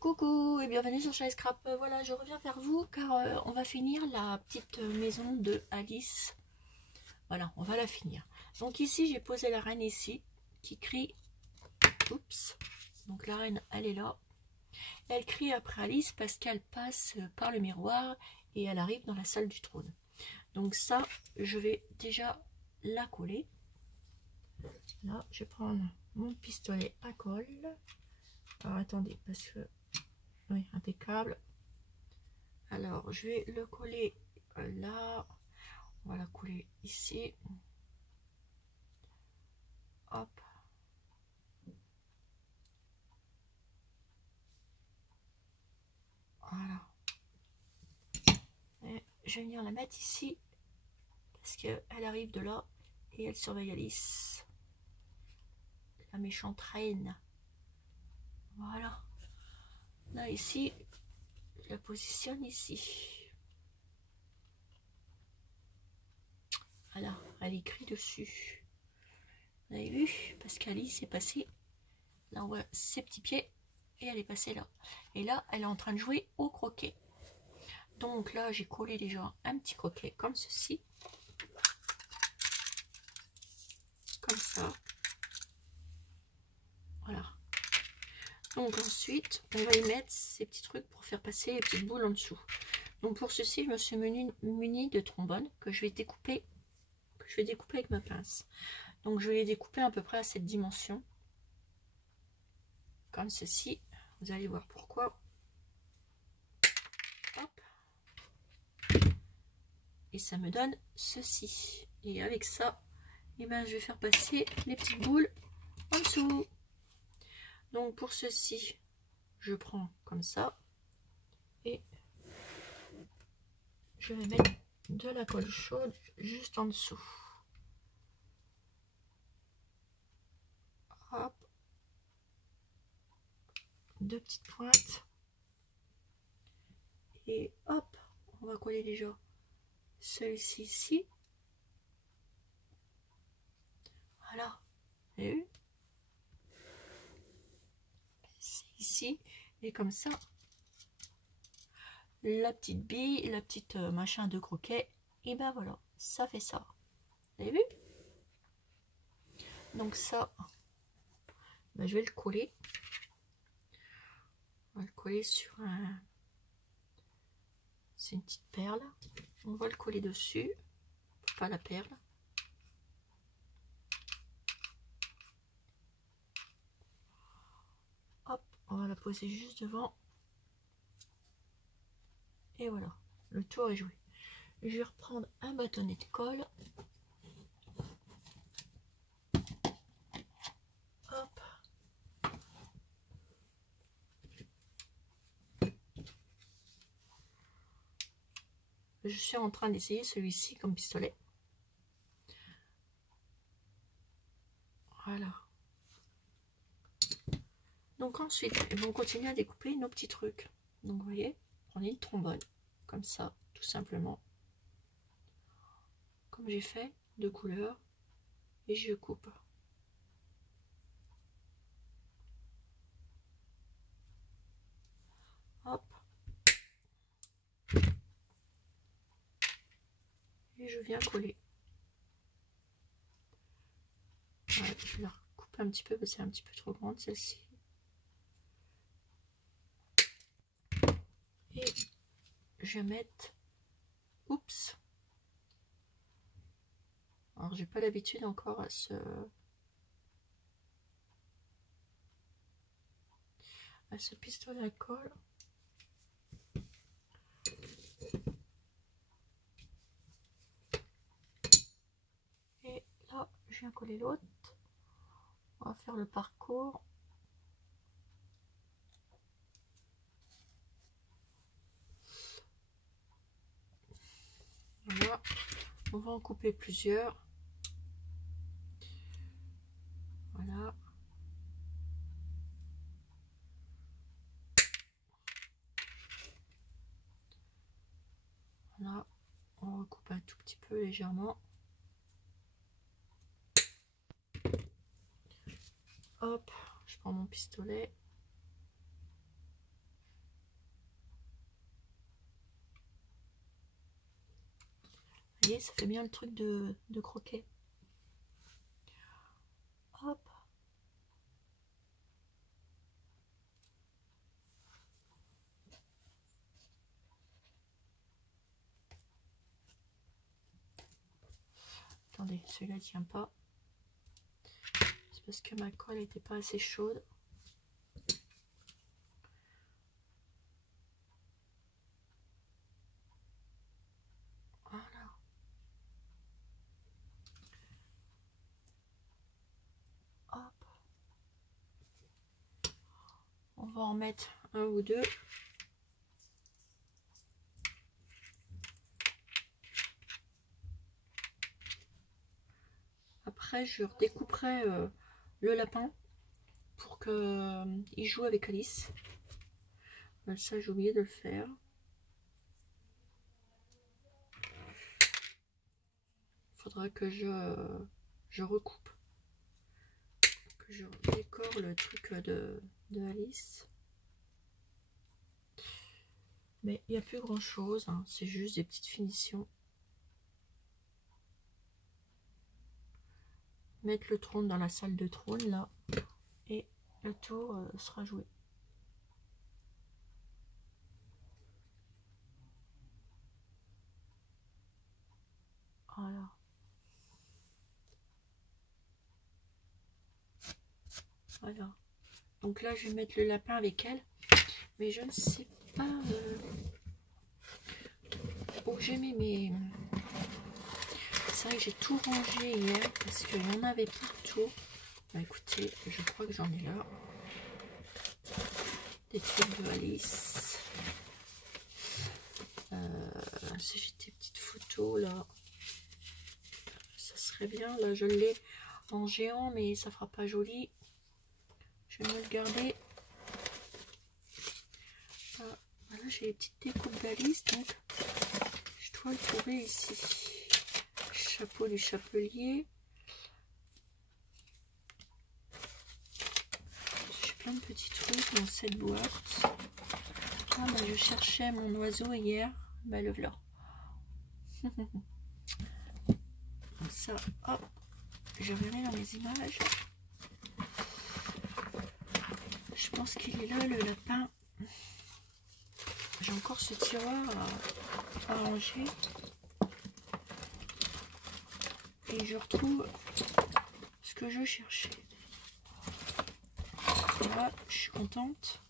Coucou et bienvenue sur Chai Scrap. Voilà, je reviens vers vous car on va finir la petite maison de Alice. Voilà, on va la finir. Donc ici, j'ai posé la reine ici qui crie. Oups. Donc la reine, elle est là. Elle crie après Alice parce qu'elle passe par le miroir et elle arrive dans la salle du trône. Donc ça, je vais déjà la coller. Là, je vais prendre mon pistolet à colle. Alors attendez, parce que... Oui, impeccable. Alors, je vais le coller là. On va la coller ici. Hop. Voilà. Et je vais venir la mettre ici. Parce qu'elle arrive de là. Et elle surveille Alice. La méchante reine. Voilà. Là, ici, je la positionne ici. Voilà, elle écrit dessus. Vous avez vu? Parce qu'Alice est passée. Là, on voit ses petits pieds. Et elle est passée là. Et là, elle est en train de jouer au croquet. Donc là, j'ai collé déjà un petit croquet comme ceci. Comme ça. Voilà. Donc ensuite, on va y mettre ces petits trucs pour faire passer les petites boules en dessous. Donc pour ceci, je me suis munie de trombones que je vais découper avec ma pince. Donc je vais les découper à peu près à cette dimension. Comme ceci. Vous allez voir pourquoi. Hop. Et ça me donne ceci. Et avec ça, eh ben, je vais faire passer les petites boules en dessous. Donc pour ceci, je prends comme ça. Et je vais mettre de la colle chaude juste en dessous. Hop. Deux petites pointes. Et hop, on va coller déjà celui-ci ici. Voilà. Vous avez vu? C'est ici. Et comme ça, la petite bille, la petite machin de croquet. Et ben voilà, ça fait ça. Vous avez vu? Donc ça, ben je vais le coller. On va le coller sur un... C'est une petite perle. On va le coller dessus. Pas la perle. Hop, on va la poser juste devant. Et voilà, le tour est joué. Je vais reprendre un bâtonnet de colle. Hop. Je suis en train d'essayer celui-ci comme pistolet. Voilà. Donc ensuite, on continue à découper nos petits trucs. Donc vous voyez, prenez une trombone, comme ça, tout simplement. Comme j'ai fait, deux couleurs, et je coupe. Hop. Et je viens coller. Ouais, je vais la recouper un petit peu parce que c'est un petit peu trop grande celle-ci. Et je vais mettre... Oups. Alors j'ai pas l'habitude encore à ce pistolet à colle. Et là, je viens coller l'autre. On va faire le parcours. Voilà. On va en couper plusieurs. Voilà. Voilà. On recoupe un tout petit peu légèrement. Hop, je prends mon pistolet. voyez, ça fait bien le truc de croquet. Hop. Attendez, celui-là ne tient pas. C'est parce que ma colle n'était pas assez chaude. Voilà. Hop. On va en mettre un ou deux. Après, je redécouperai le lapin pour qu'il joue avec Alice. Ça, j'ai oublié de le faire. Il faudra que je recoupe. Que je décore le truc de Alice. Mais il n'y a plus grand chose, hein. C'est juste des petites finitions. Mettre le trône dans la salle de trône là. Et le tour sera joué. Voilà. Voilà. Donc là, je vais mettre le lapin avec elle. Mais je ne sais pas où j'ai mis mes... C'est vrai que j'ai tout rangé hier parce qu'il y en avait partout. Bah, écoutez, je crois que j'en ai là. Des trucs de Alice. Si j'ai des petites photos là, ça serait bien. Là, je l'ai en géant, mais ça fera pas joli. Je vais me le garder. Voilà, j'ai les petites découpes d'Alice, donc je dois le trouver ici. Chapeau du chapelier. J'ai plein de petits trucs dans cette boîte. Ah, bah, je cherchais mon oiseau hier. Bah, le voilà. Ça, hop, je verrai dans les images. Je pense qu'il est là, le lapin. J'ai encore ce tiroir à ranger. Et je retrouve ce que je cherchais. Là, je suis contente.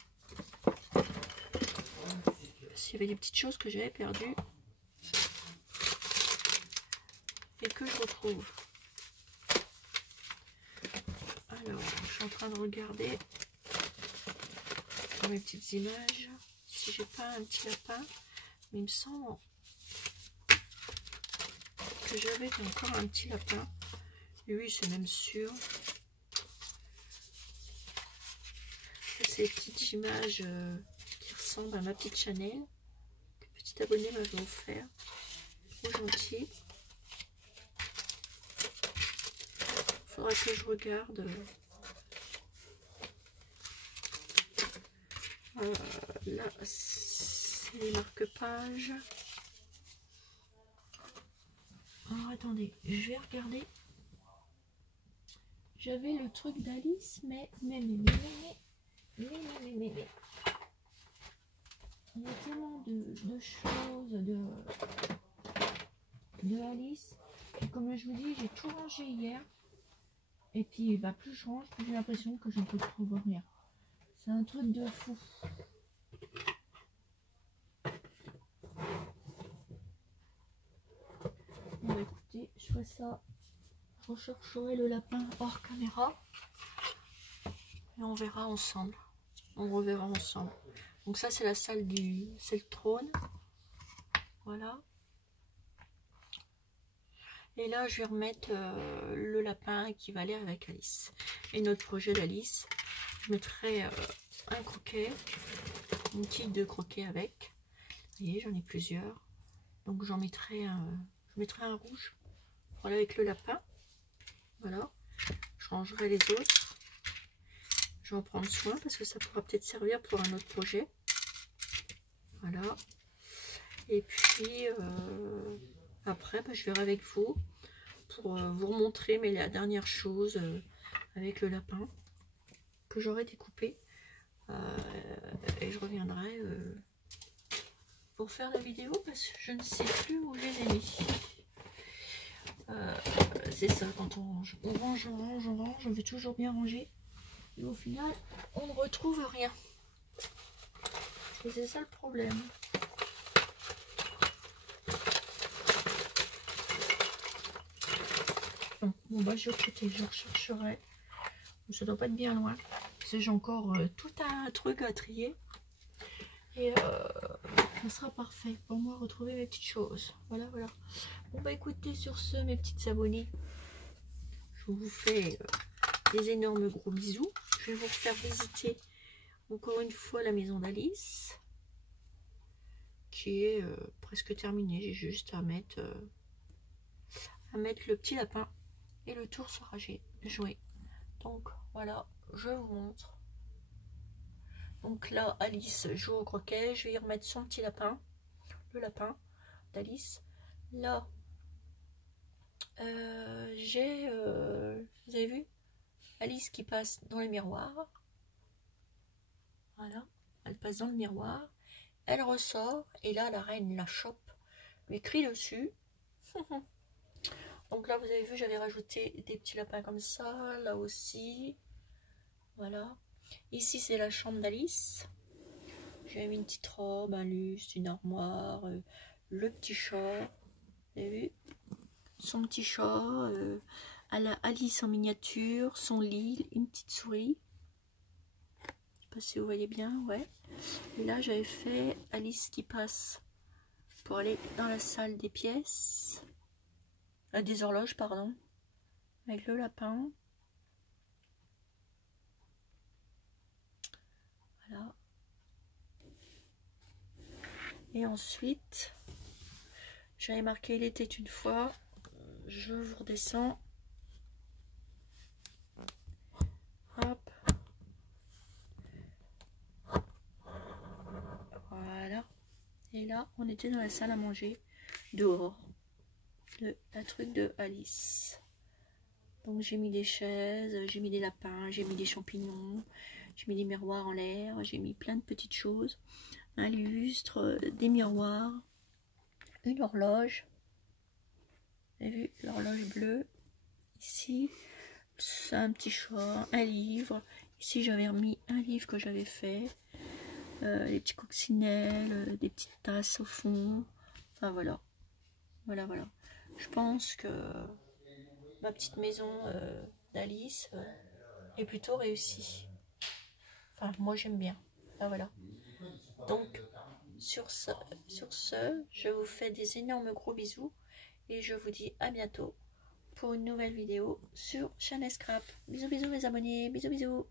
S'il y avait des petites choses que j'avais perdues. Et que je retrouve. Alors, je suis en train de regarder dans mes petites images si j'ai pas un petit lapin. Mais il me semble que j'avais encore un petit lapin. Et oui, c'est même sûr. Ces petites images qui ressemblent à ma petite Chanel. Que petit abonné m'avait offert. Trop gentil. Faudra que je regarde. Là, c'est les marque-pages. Alors attendez, je vais regarder. J'avais le truc d'Alice, mais. Il y a tellement de choses de Alice. Et comme je vous dis, j'ai tout rangé hier. Et puis, bah, plus je range, plus j'ai l'impression que je ne peux trouver rien. C'est un truc de fou. Bon, bah, écoutez, je ferai ça. Je rechercherai le lapin hors caméra. Et on verra ensemble. On reverra ensemble. Donc ça, c'est la salle du... C'est le trône. Voilà. Et là, je vais remettre le lapin qui va aller avec Alice. Et notre projet d'Alice, je mettrai un croquet, une tige de croquet avec. Vous voyez, j'en ai plusieurs. Donc j'en mettrai je mettrai un rouge. Voilà, avec le lapin. Voilà. Je rangerai les autres. Je vais en prendre soin parce que ça pourra peut-être servir pour un autre projet. Voilà. Et puis après, bah, je verrai avec vous pour vous remontrer mais la dernière chose avec le lapin que j'aurai découpé. Et je reviendrai pour faire la vidéo parce que je ne sais plus où je les ai mis. C'est ça, quand on range, on veut toujours bien ranger. Et au final, on ne retrouve rien. Et c'est ça le problème. Bon bah je rechercherai. Ça doit pas être bien loin. Parce que j'ai encore tout un truc à trier. Et ça sera parfait pour moi retrouver mes petites choses. Voilà, voilà. Bon bah écoutez, sur ce, mes petites abonnées, je vous fais des énormes gros bisous. Je vais vous faire visiter encore une fois la maison d'Alice, qui est presque terminée. J'ai juste à mettre le petit lapin et le tour sera joué. Donc voilà, je vous montre. Donc là, Alice joue au croquet. Je vais y remettre son petit lapin, le lapin d'Alice. Là, j'ai, vous avez vu, Alice qui passe dans le miroir. Voilà, elle passe dans le miroir. Elle ressort et là, la reine la chope, lui crie dessus. Donc là, vous avez vu, j'avais rajouté des petits lapins comme ça, là aussi. Voilà. Ici, c'est la chambre d'Alice. J'ai mis une petite robe, un lustre, une armoire, le petit chat. Vous avez vu? Son petit chat, à la Alice en miniature, son lit, une petite souris. Je sais pas si vous voyez bien, ouais. Et là, j'avais fait Alice qui passe pour aller dans la salle des pièces. Des horloges, pardon. Avec le lapin. Voilà. Et ensuite, j'avais marqué il était une fois. Je vous redescends. Hop. Voilà. Et là, on était dans la salle à manger, dehors, de la truc de Alice. Donc j'ai mis des chaises, j'ai mis des lapins, j'ai mis des champignons, j'ai mis des miroirs en l'air, j'ai mis plein de petites choses. Un lustre, des miroirs, une horloge. Vous avez vu l'horloge bleue. Ici, un petit chat, un livre. Ici, j'avais remis un livre que j'avais fait. Les petits coccinelles, des petites tasses au fond. Enfin, voilà. Voilà, voilà. Je pense que ma petite maison d'Alice est plutôt réussie. Enfin, moi, j'aime bien. Enfin, voilà. Donc, sur ce, je vous fais des énormes gros bisous. Et je vous dis à bientôt pour une nouvelle vidéo sur Chaîne Scrap. Bisous bisous mes abonnés, bisous bisous.